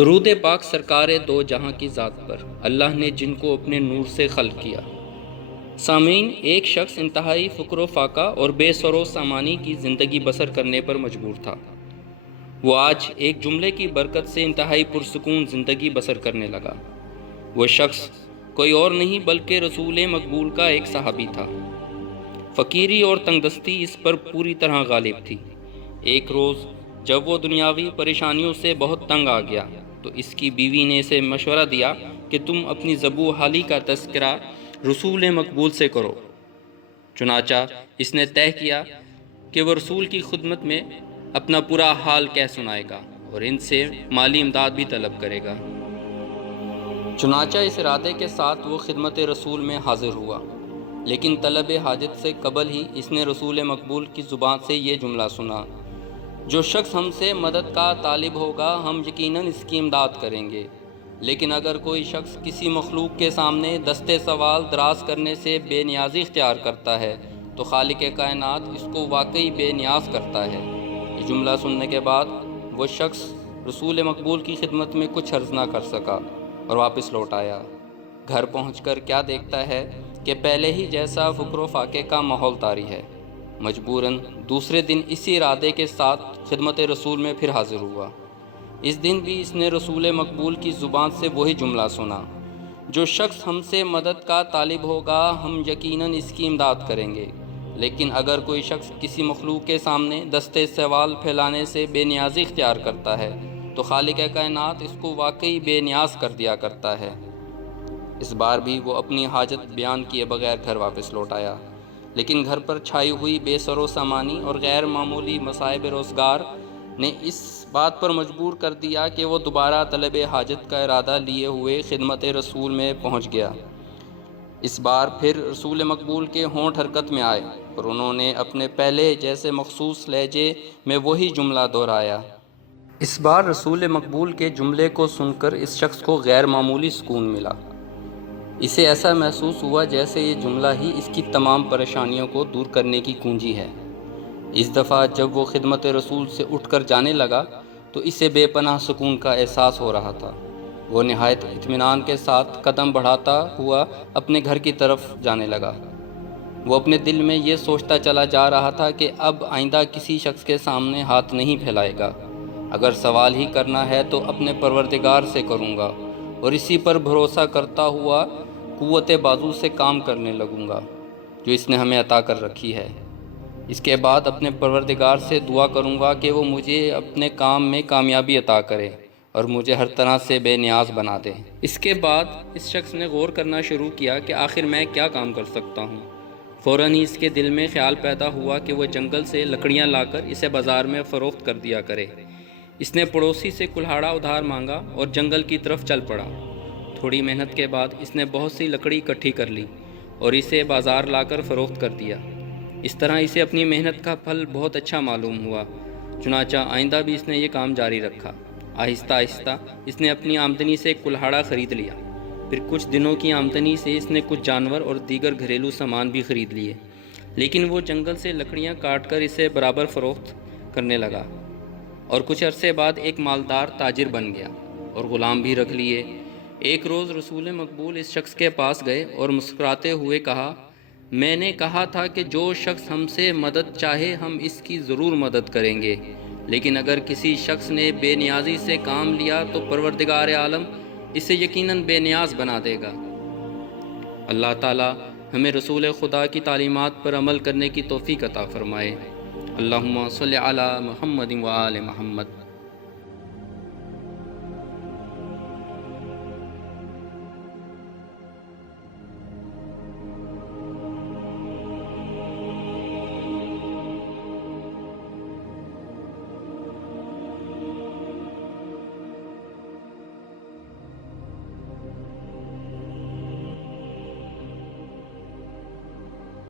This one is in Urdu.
درود پاک سرکار دو جہاں کی ذات پر، اللہ نے جن کو اپنے نور سے خلق کیا۔ سامعین، ایک شخص انتہائی فقر و فاقہ اور بے سر و سامانی کی زندگی بسر کرنے پر مجبور تھا۔ وہ آج ایک جملے کی برکت سے انتہائی پرسکون زندگی بسر کرنے لگا۔ وہ شخص کوئی اور نہیں بلکہ رسول مقبول کا ایک صحابی تھا۔ فقیری اور تنگدستی اس پر پوری طرح غالب تھی۔ ایک روز جب وہ دنیاوی پریشانیوں سے بہت تنگ آ گیا تو اس کی بیوی نے اسے مشورہ دیا کہ تم اپنی ذبح حالی کا تذکرہ رسول مقبول سے کرو۔ چنانچہ اس نے طے کیا کہ وہ رسول کی خدمت میں اپنا پورا حال کہہ سنائے گا اور ان سے مالی امداد بھی طلب کرے گا۔ چنانچہ اس ارادے کے ساتھ وہ خدمت رسول میں حاضر ہوا، لیکن طلب حاجت سے قبل ہی اس نے رسول مقبول کی زبان سے یہ جملہ سنا: جو شخص ہم سے مدد کا طالب ہوگا ہم یقیناً اس کی امداد کریں گے، لیکن اگر کوئی شخص کسی مخلوق کے سامنے دست سوال دراز کرنے سے بے نیازی اختیار کرتا ہے تو خالق کائنات اس کو واقعی بے نیاز کرتا ہے۔ یہ جملہ سننے کے بعد وہ شخص رسول مقبول کی خدمت میں کچھ عرض نہ کر سکا اور واپس لوٹ آیا۔ گھر پہنچ کر کیا دیکھتا ہے کہ پہلے ہی جیسا فقر و فاقے کا ماحول طاری ہے۔ مجبوراً دوسرے دن اسی ارادے کے ساتھ خدمت رسول میں پھر حاضر ہوا۔ اس دن بھی اس نے رسول مقبول کی زبان سے وہی جملہ سنا: جو شخص ہم سے مدد کا طالب ہوگا ہم یقیناً اس کی امداد کریں گے، لیکن اگر کوئی شخص کسی مخلوق کے سامنے دست سوال پھیلانے سے بے نیازی اختیار کرتا ہے تو خالق کائنات اس کو واقعی بے نیاز کر دیا کرتا ہے۔ اس بار بھی وہ اپنی حاجت بیان کیے بغیر گھر واپس لوٹ آیا، لیکن گھر پر چھائی ہوئی بے سر و سامانی اور غیر معمولی مصائب روزگار نے اس بات پر مجبور کر دیا کہ وہ دوبارہ طلب حاجت کا ارادہ لیے ہوئے خدمت رسول میں پہنچ گیا۔ اس بار پھر رسول مقبول کے ہونٹ حرکت میں آئے اور انہوں نے اپنے پہلے جیسے مخصوص لہجے میں وہی جملہ دہرایا۔ اس بار رسول مقبول کے جملے کو سن کر اس شخص کو غیر معمولی سکون ملا۔ اسے ایسا محسوس ہوا جیسے یہ جملہ ہی اس کی تمام پریشانیوں کو دور کرنے کی کنجی ہے۔ اس دفعہ جب وہ خدمت رسول سے اٹھ کر جانے لگا تو اسے بے پناہ سکون کا احساس ہو رہا تھا۔ وہ نہایت اطمینان کے ساتھ قدم بڑھاتا ہوا اپنے گھر کی طرف جانے لگا۔ وہ اپنے دل میں یہ سوچتا چلا جا رہا تھا کہ اب آئندہ کسی شخص کے سامنے ہاتھ نہیں پھیلائے گا۔ اگر سوال ہی کرنا ہے تو اپنے پروردگار سے کروں گا اور اسی پر بھروسہ کرتا ہوا قوت بازو سے کام کرنے لگوں گا جو اس نے ہمیں عطا کر رکھی ہے۔ اس کے بعد اپنے پروردگار سے دعا کروں گا کہ وہ مجھے اپنے کام میں کامیابی عطا کرے اور مجھے ہر طرح سے بے نیاز بنا دے۔ اس کے بعد اس شخص نے غور کرنا شروع کیا کہ آخر میں کیا کام کر سکتا ہوں۔ فوراً ہی اس کے دل میں خیال پیدا ہوا کہ وہ جنگل سے لکڑیاں لا کر اسے بازار میں فروخت کر دیا کرے۔ اس نے پڑوسی سے کلہاڑا ادھار مانگا اور جنگل کی طرف چل پڑا۔ تھوڑی محنت کے بعد اس نے بہت سی لکڑی اکٹھی کر لی اور اسے بازار لا کر فروخت کر دیا۔ اس طرح اسے اپنی محنت کا پھل بہت اچھا معلوم ہوا۔ چنانچہ آئندہ بھی اس نے یہ کام جاری رکھا۔ آہستہ آہستہ اس نے اپنی آمدنی سے کلہاڑا خرید لیا۔ پھر کچھ دنوں کی آمدنی سے اس نے کچھ جانور اور دیگر گھریلو سامان بھی خرید لیے، لیکن وہ جنگل سے لکڑیاں کاٹ کر اسے برابر فروخت کرنے لگا اور کچھ عرصے بعد ایک مالدار تاجر بن گیا اور غلام بھی رکھ لیے۔ ایک روز رسول مقبول اس شخص کے پاس گئے اور مسکراتے ہوئے کہا: میں نے کہا تھا کہ جو شخص ہم سے مدد چاہے ہم اس کی ضرور مدد کریں گے، لیکن اگر کسی شخص نے بے نیازی سے کام لیا تو پروردگار عالم اسے یقیناً بے نیاز بنا دے گا۔ اللہ تعالی ہمیں رسول خدا کی تعلیمات پر عمل کرنے کی توفیق عطا فرمائے۔ اللہم صلی علی محمد و آل محمد۔